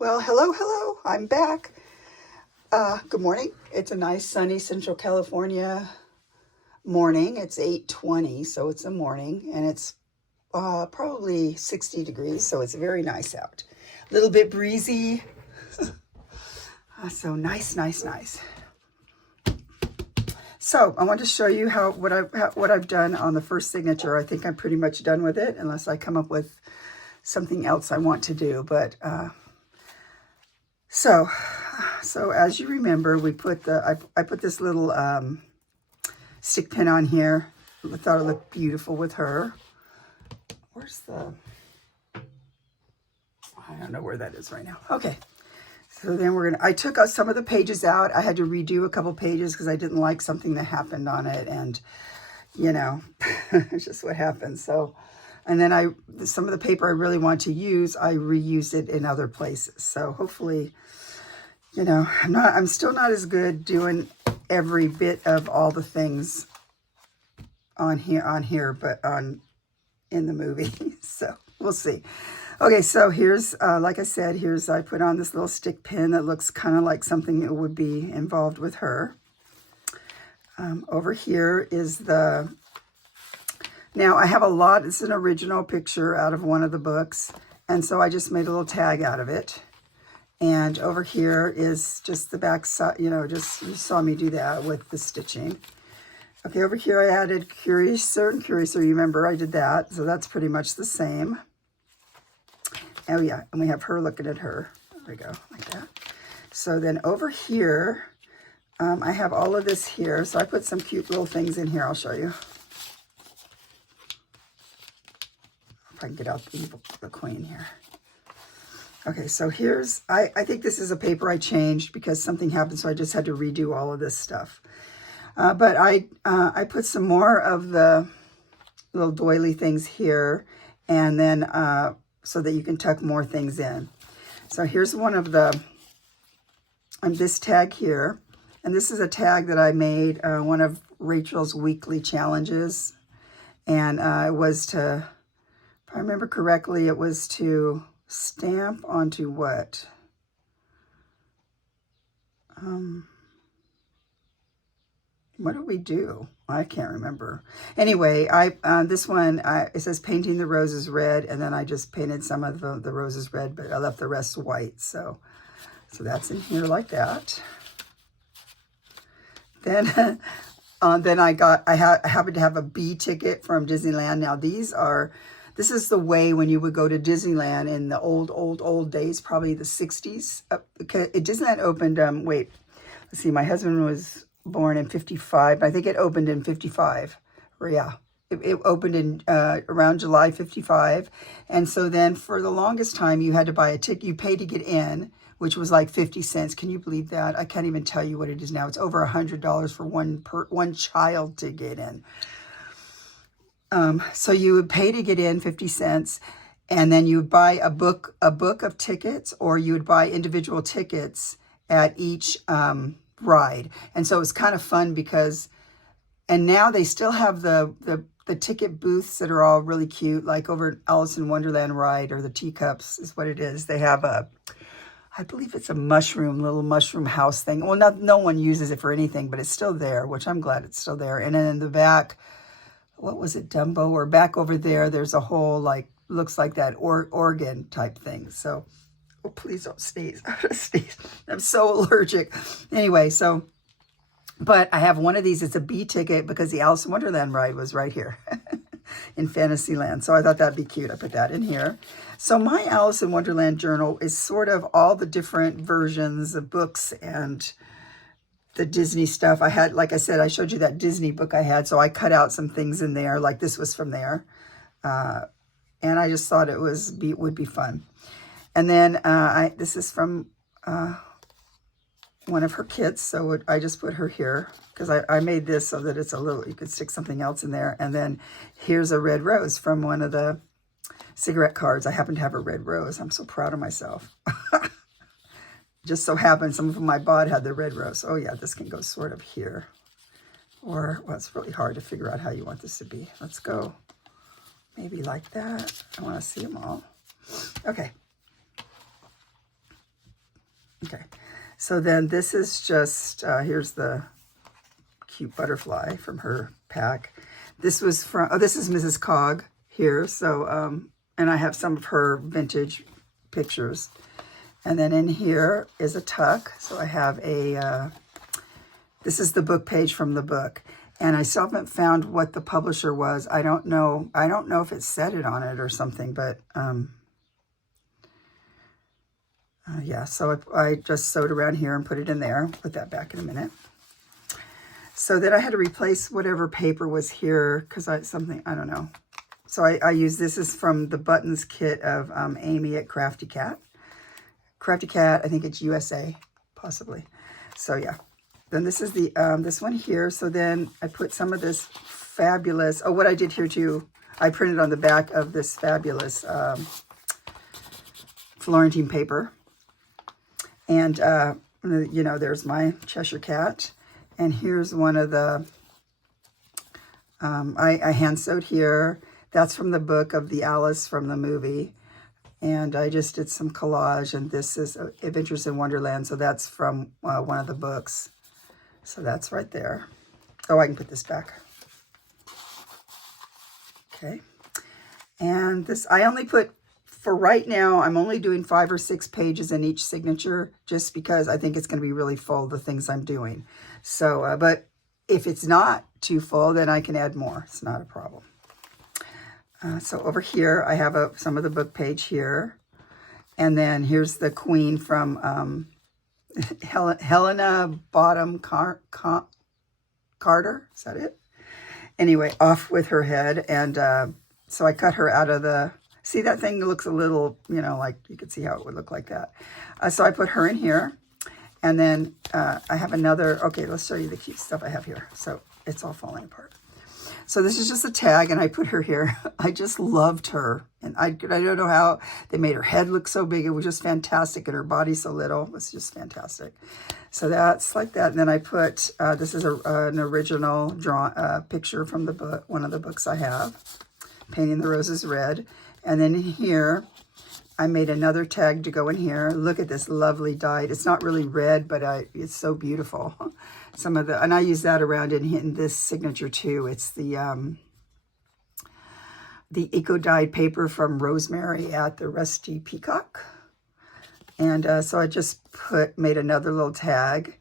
Well, hello. I'm back. Good morning. It's a nice sunny Central California morning. It's 8:20, so it's a morning, and it's probably 60 degrees, so it's very nice out. A little bit breezy. So nice. So I want to show you what I've done on the first signature. I think I'm pretty much done with it, unless I come up with something else I want to do. But so as you remember, we put I put this little stick pin on here. I thought it looked beautiful with her. Where's the? I don't know where that is right now. Okay. So then I took out some of the pages out. I had to redo a couple pages because I didn't like something that happened on it. And, you know, it's just what happens. So, and then some of the paper I really want to use, I reused it in other places. So hopefully, you know, I'm still not as good doing every bit of all the things on here, but in the movie. So we'll see. Okay, so here's, like I said, I put on this little stick pin that looks kind of like something that would be involved with her. Over here is now I have a lot, it's an original picture out of one of the books, and so I just made a little tag out of it. And over here is just the back side, you know, just, you saw me do that with the stitching. Okay, over here I added Curiouser and Curiouser, you remember I did that, so that's pretty much the same. Oh yeah, and we have her looking at her. There we go, like that. So then over here, I have all of this here. So I put some cute little things in here. I'll show you. If I can get out the queen here. Okay, so here's, I think this is a paper I changed because something happened, so I just had to redo all of this stuff. But I put some more of the little doily things here, and then so that you can tuck more things in. So here's one of this tag here. And this is a tag that I made, one of Rachel's weekly challenges. And it was to, if I remember correctly, it was to stamp onto what? What did we do? I can't remember. Anyway, this one, it says painting the roses red, and then I just painted some of the roses red, but I left the rest white. So that's in here like that. Then, then I happened to have a B ticket from Disneyland. Now this is the way when you would go to Disneyland in the old days, probably the 60s. Disneyland opened, wait, let's see, my husband was born in 55. I think it opened in 55. Or yeah, it opened in around July 55. And so then for the longest time, you had to buy a ticket. You paid to get in, which was like 50 cents. Can you believe that? I can't even tell you what it is now. It's over $100 for one child to get in. So you would pay to get in 50 cents, and then you would buy a book of tickets, or you would buy individual tickets at each ride. And so it was kind of fun because, and now they still have the ticket booths that are all really cute, like over at Alice in Wonderland ride, or the teacups is what it is. They have I believe it's a little mushroom house thing. Well, no one uses it for anything, but it's still there, which I'm glad it's still there. And then in the back, what was it, Dumbo? Or back over there, there's a whole, like, looks like that organ type thing. So, oh, please don't sneeze. I'm so allergic. Anyway, so, but I have one of these. It's a B ticket because the Alice in Wonderland ride was right here in Fantasyland. So I thought that'd be cute. I put that in here. So my Alice in Wonderland journal is sort of all the different versions of books and the Disney stuff. I had, like I said, I showed you that Disney book I had. So I cut out some things in there, like this was from there. And I just thought it would be fun. And then this is from one of her kits, so I just put her here because I made this so that it's a little, you could stick something else in there. And then here's a red rose from one of the cigarette cards. I happen to have a red rose. I'm so proud of myself. Just so happened some of them I bought had the red rose. Oh yeah, this can go sort of here. Or, well, it's really hard to figure out how you want this to be. Let's go maybe like that. I want to see them all. Okay. Okay, so then this is just, here's the cute butterfly from her pack. This was from, oh, this is Mrs. Cog here. So, and I have some of her vintage pictures. And then in here is a tuck. So I have a, this is the book page from the book. And I still haven't found what the publisher was. I don't know. I don't know if it said it on it or something, but yeah, so I just sewed around here and put it in there. Put that back in a minute. So then I had to replace whatever paper was here because I don't know. So I use, this is from the buttons kit of Amy at Crafty Cat. Crafty Cat, I think it's USA, possibly. So yeah. Then this is the this one here. So then I put some of this fabulous, oh, what I did here too, I printed on the back of this fabulous Florentine paper. And, you know, there's my Cheshire Cat. And here's one of the, I hand sewed here. That's from the book of the Alice from the movie. And I just did some collage. And this is Adventures in Wonderland. So that's from one of the books. So that's right there. Oh, I can put this back. Okay. And this, I only put, for right now, I'm only doing 5 or 6 pages in each signature, just because I think it's going to be really full, the things I'm doing. So, but if it's not too full, then I can add more. It's not a problem. So over here, I have some of the book page here. And then here's the Queen from Helena Bottom Carter. Is that it? Anyway, off with her head. And so I cut her out of the, see that thing looks a little, you know, like you could see how it would look like that. So I put her in here. And then I have another, okay, let's show you the cute stuff I have here. So it's all falling apart. So this is just a tag, and I put her here. I just loved her. And I don't know how they made her head look so big. It was just fantastic. And her body so little. It was just fantastic. So that's like that. And then I put, this is an original picture from the book, one of the books I have, Painting the Roses Red. And then here, I made another tag to go in here. Look at this lovely dyed. It's not really red, but it's so beautiful. Some of the, and I use that around in this signature too. It's the eco dyed paper from Rosemary at the Rusty Peacock. And so I just made another little tag,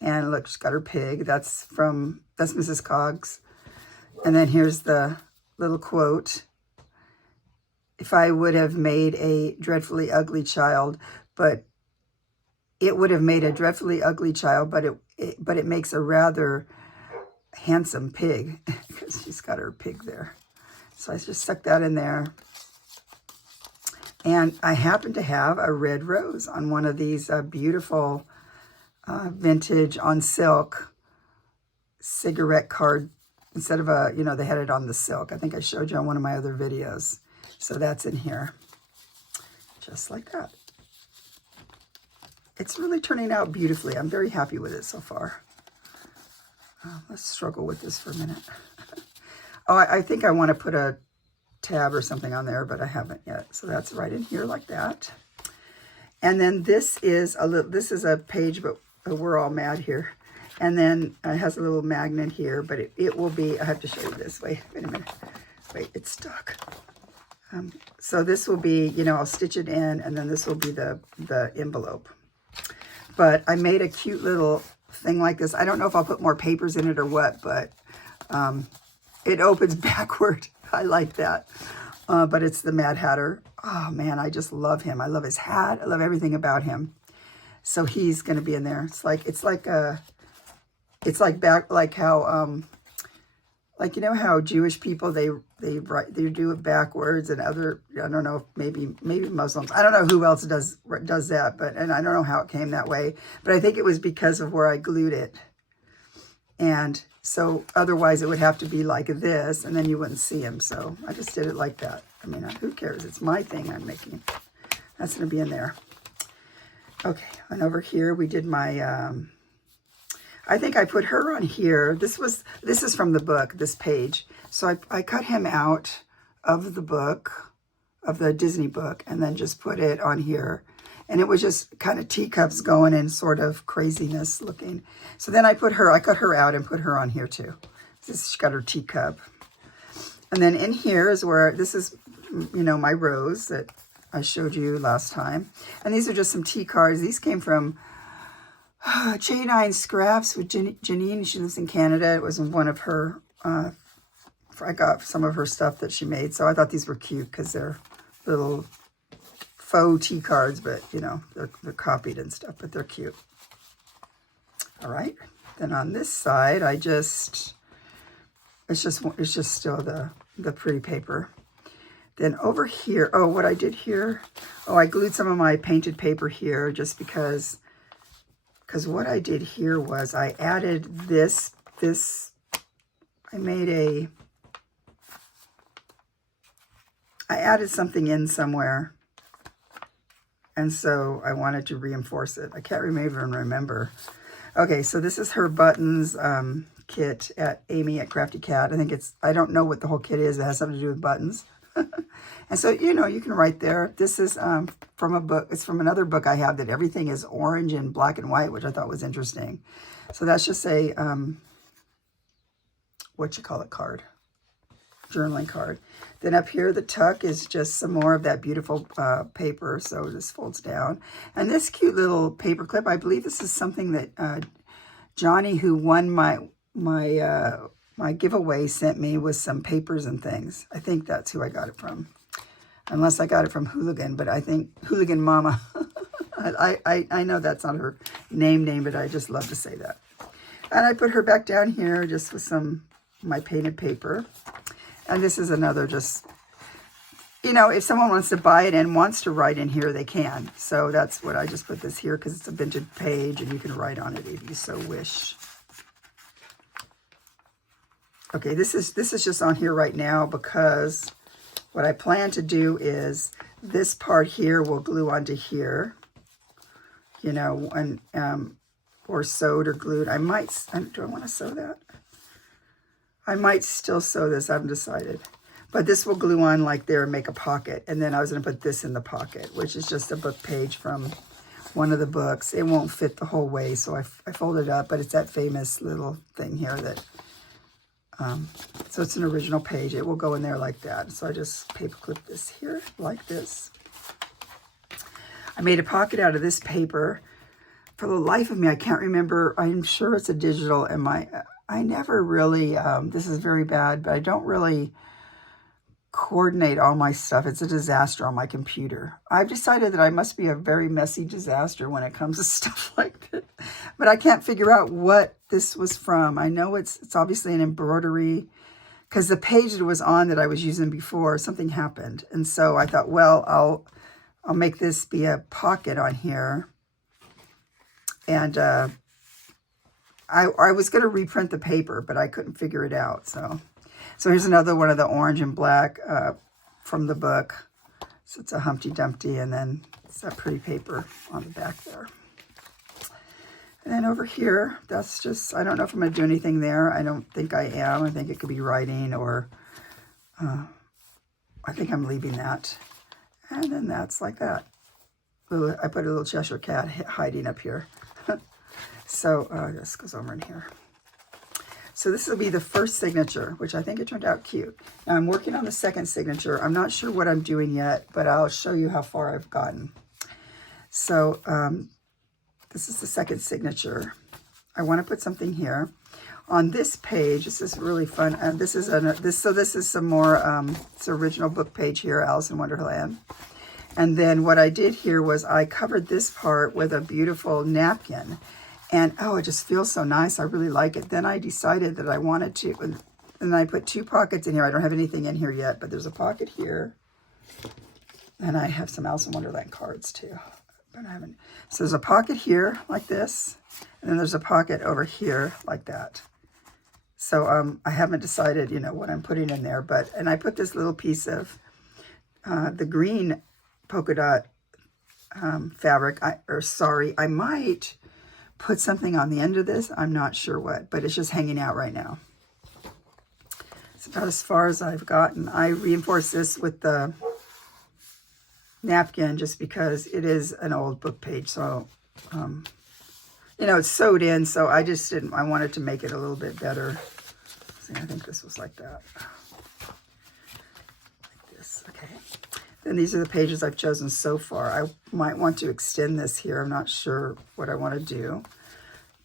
and look, she's got her pig. That's Mrs. Coggs. And then here's the little quote. If I would have made a dreadfully ugly child, but it would have made a dreadfully ugly child, but it makes a rather handsome pig, because she's got her pig there. So I just stuck that in there. And I happen to have a red rose on one of these beautiful vintage on silk cigarette card. Instead of a, you know, they had it on the silk. I think I showed you on one of my other videos. So that's in here, just like that. It's really turning out beautifully. I'm very happy with it so far. Let's struggle with this for a minute. Oh, I think I want to put a tab or something on there, but I haven't yet. So that's right in here like that. And then this is a page, but we're all mad here. And then it has a little magnet here, but it will be, I have to show you this. Wait a minute. Wait, it's stuck. So this will be, you know, I'll stitch it in, and then this will be the envelope. But I made a cute little thing like this. I don't know if I'll put more papers in it or what, but it opens backward. I like that. But it's the Mad Hatter. Oh man, I just love him. I love his hat. I love everything about him. So he's going to be in there. It's like how like, you know how Jewish people, they do it backwards, and other, I don't know, maybe Muslims. I don't know who else does that, and I don't know how it came that way, but I think it was because of where I glued it. And so otherwise it would have to be like this, and then you wouldn't see him. So I just did it like that. I mean, who cares? It's my thing I'm making. That's going to be in there. Okay, and over here we did my, I think I put her on here. This is from the book, this page. So I cut him out of the book, of the Disney book, and then just put it on here. And it was just kind of teacups going in sort of craziness looking. So then I cut her out and put her on here too. She's got her teacup. And then in here is where, this is, you know, my rose that I showed you last time. And these are just some tea cards. These came from J9 Scraps with Janine. She lives in Canada. It was one of her, I got some of her stuff that she made. So I thought these were cute because they're little faux tea cards, but you know, they're copied and stuff, but they're cute. All right. Then on this side, it's just still the pretty paper. Then over here, oh, what I did here, oh, I glued some of my painted paper here just because what I did here was I added this, I added something in somewhere. And so I wanted to reinforce it. I can't even remember. Okay, so this is her buttons kit at Amy at Crafty Cat. I don't know what the whole kit is. It has something to do with buttons. And so, you know, you can write there. This is from a book. It's from another book I have that everything is orange and black and white, which I thought was interesting. So that's just a, card. Journaling card. Then up here, the tuck is just some more of that beautiful paper. So this folds down. And this cute little paper clip, I believe this is something that Johnny, who won my giveaway, sent me with some papers and things. I think that's who I got it from. Unless I got it from Hooligan, but I think Hooligan Mama. I know that's not her name, but I just love to say that. And I put her back down here just with my painted paper. And this is another just, you know, if someone wants to buy it and wants to write in here, they can. So that's what I just put this here because it's a vintage page and you can write on it if you so wish. Okay, this is just on here right now because what I plan to do is this part here will glue onto here, you know, and or sewed or glued. Do I want to sew that? I might still sew this, I haven't decided. But this will glue on like there and make a pocket. And then I was going to put this in the pocket, which is just a book page from one of the books. It won't fit the whole way, so I folded it up, but it's that famous little thing here that, so it's an original page. It will go in there like that. So I just paper clip this here like this. I made a pocket out of this paper. For the life of me, I can't remember. I'm sure it's a digital, and I never really, this is very bad, but I don't really coordinate all my stuff. It's a disaster on my computer. I've decided that I must be a very messy disaster when it comes to stuff like this. But I can't figure out what this was from. I know it's obviously an embroidery, because the page that it was on that I was using before, something happened. And so I thought, well, I'll make this be a pocket on here. And I was going to reprint the paper, but I couldn't figure it out. So here's another one of the orange and black from the book. So it's a Humpty Dumpty, and then it's that pretty paper on the back there. And then over here, that's just, I don't know if I'm going to do anything there. I don't think I am. I think it could be writing, or I think I'm leaving that. And then that's like that. I put a little Cheshire cat hiding up here. So this goes over in here. So this will be the first signature, which I think it turned out cute. Now I'm working on the second signature. I'm not sure what I'm doing yet, but I'll show you how far I've gotten. So this is the second signature. I want to put something here. On this page, this is really fun. This is some more, it's an original book page here, Alice in Wonderland. And then what I did here was I covered this part with a beautiful napkin. And, oh, it just feels so nice. I really like it. Then I decided that I wanted to, and I put two pockets in here. I don't have anything in here yet, but there's a pocket here. And I have some Alice in Wonderland cards, too. But I haven't. So there's a pocket here, like this. And then there's a pocket over here, like that. So I haven't decided, you know, what I'm putting in there. And I put this little piece of the green polka dot fabric. I might put something on the end of this. I'm not sure what, but it's just hanging out right now. It's about as far as I've gotten. I reinforced this with the napkin just because it is an old book page. So, you know, it's sewed in, so I just didn't, I wanted to make it a little bit better. See, I think this was like that. Like this, okay. Then these are the pages I've chosen so far. I might want to extend this here. I'm not sure what I want to do.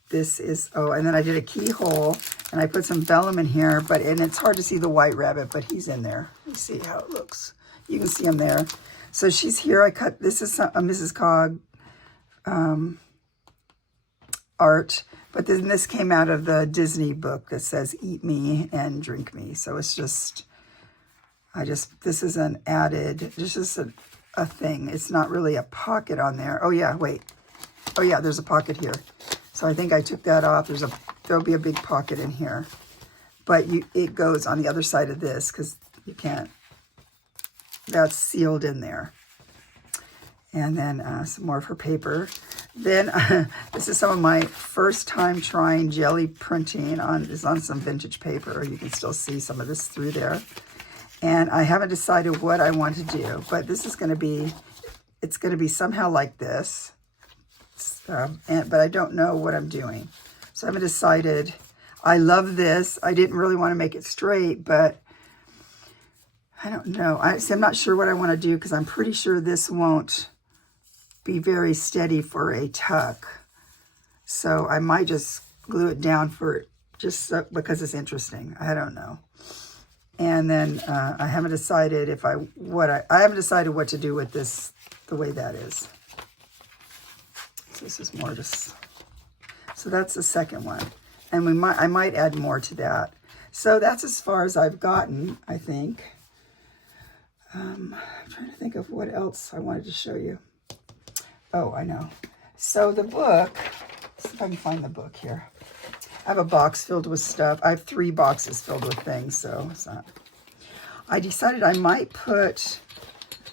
This is, oh, and then I did a keyhole, and I put some vellum in here, and it's hard to see the white rabbit, but he's in there. Let me see how it looks. You can see him there. So she's here. I cut, this is a Mrs. Cog art, but then this came out of the Disney book that says eat me and drink me. So it's just, this is an added, this is a thing. It's not really a pocket on there. Oh yeah, wait. Oh yeah, there's a pocket here. So I think I took that off. There'll be a big pocket in here, but it goes on the other side of this because you can't, that's sealed in there. And then some more of her paper. Then this is some of my first time trying jelly printing on some vintage paper. You can still see some of this through there. And I haven't decided what I want to do, but this is going to be, it's going to be somehow like this. But I don't know what I'm doing. So I haven't decided. I love this. I didn't really want to make it straight, but I don't know. I'm not sure what I want to do because I'm pretty sure this won't be very steady for a tuck. So I might just glue it down for just because it's interesting. I don't know. And then I haven't decided I haven't decided what to do with this, the way that is. So this is more just, so that's the second one. And I might add more to that. So that's as far as I've gotten, I think. I'm trying to think of what else I wanted to show you. Oh, I know. So the book, let's see if I can find the book here. I have a box filled with stuff. I have 3 boxes filled with things, so it's not. I decided I might put,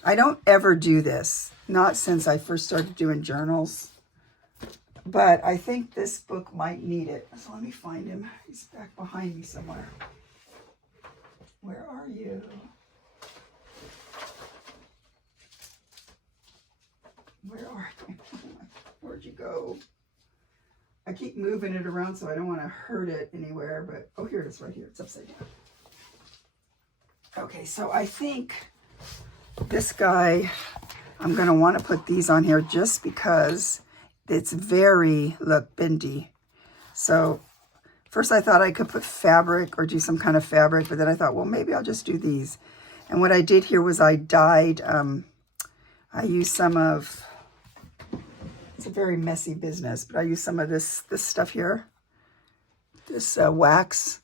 I don't ever do this, not since I first started doing journals, but I think this book might need it. So let me find him. He's back behind me somewhere. Where are you? Where are you? Where'd you go? I keep moving it around so I don't want to hurt it anywhere, but oh, here it is right here. It's upside down. Okay, so I think this guy, I'm going to want to put these on here just because it's very, look, bendy. So first I thought I could put fabric or do some kind of fabric, but then I thought, well, maybe I'll just do these. And what I did here was I dyed, I used some of, it's a very messy business, but I used some of this stuff here, this wax,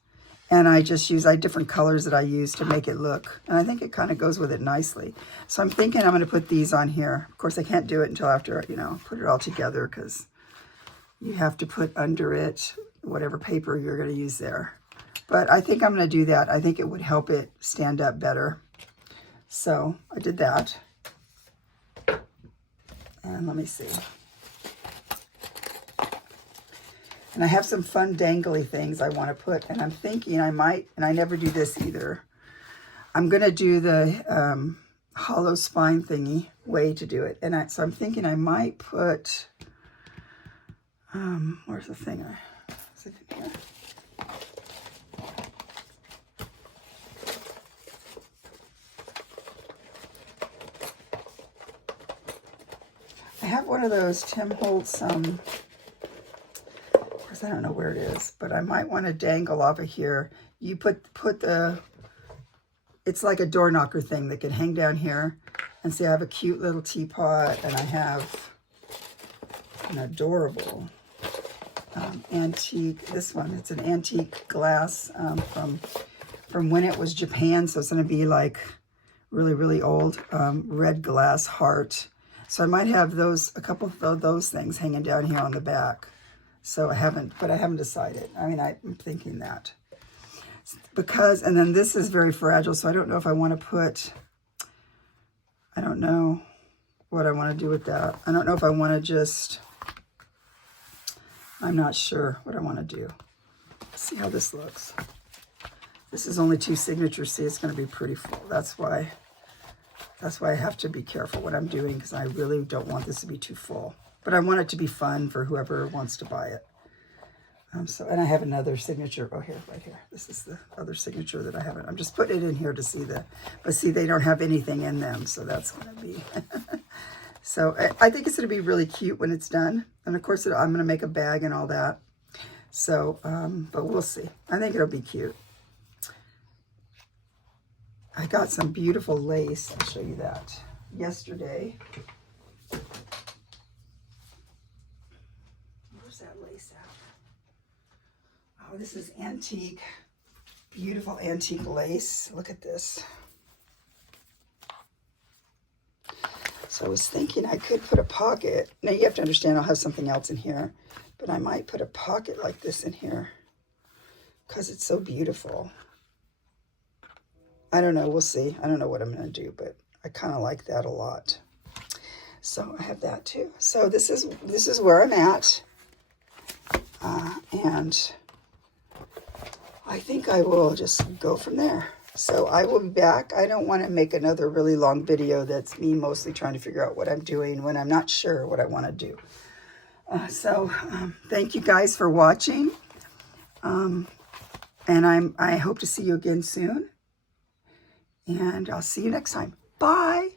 and I had different colors that I used to make it look, and I think it kind of goes with it nicely. So I'm thinking I'm going to put these on here. Of course, I can't do it until after, put it all together because you have to put under it whatever paper you're going to use there. But I think I'm going to do that. I think it would help it stand up better. So I did that. And let me see. And I have some fun dangly things I want to put. And I'm thinking I might, and I never do this either. I'm going to do the hollow spine thingy way to do it. And so I'm thinking I might put, where's the thing? Is it in here? I have one of those Tim Holtz, of course I don't know where it is, but I might want to dangle off of here. You put the, it's like a door knocker thing that can hang down here. And see, I have a cute little teapot, and I have an adorable antique, this one, it's an antique glass from when it was Japan, so it's going to be like really, really old, red glass heart. So I might have a couple of those things hanging down here on the back. So I haven't decided. I mean, I'm thinking that. And then this is very fragile, so I don't know if I want to put, I don't know what I want to do with that. I don't know if I want to just, I'm not sure what I want to do. Let's see how this looks. This is only 2 signatures. See, it's going to be pretty full. That's why That's why I have to be careful what I'm doing, because I really don't want this to be too full. But I want it to be fun for whoever wants to buy it. And I have another signature. Oh, here, right here. This is the other signature that I haven't. I'm just putting it in here to see but see, they don't have anything in them. So that's going to be, so I think it's going to be really cute when it's done. And of course, I'm going to make a bag and all that. So, but we'll see. I think it'll be cute. I got some beautiful lace. I'll show you that yesterday. Where's that lace at? Oh, this is antique, beautiful antique lace. Look at this. So I was thinking I could put a pocket. Now you have to understand I'll have something else in here, but I might put a pocket like this in here because it's so beautiful. I don't know. We'll see. I don't know what I'm going to do, but I kind of like that a lot. So I have that too. So this is where I'm at. And I think I will just go from there. So I will be back. I don't want to make another really long video that's me mostly trying to figure out what I'm doing when I'm not sure what I want to do. Thank you guys for watching. And I hope to see you again soon. And I'll see you next time. Bye.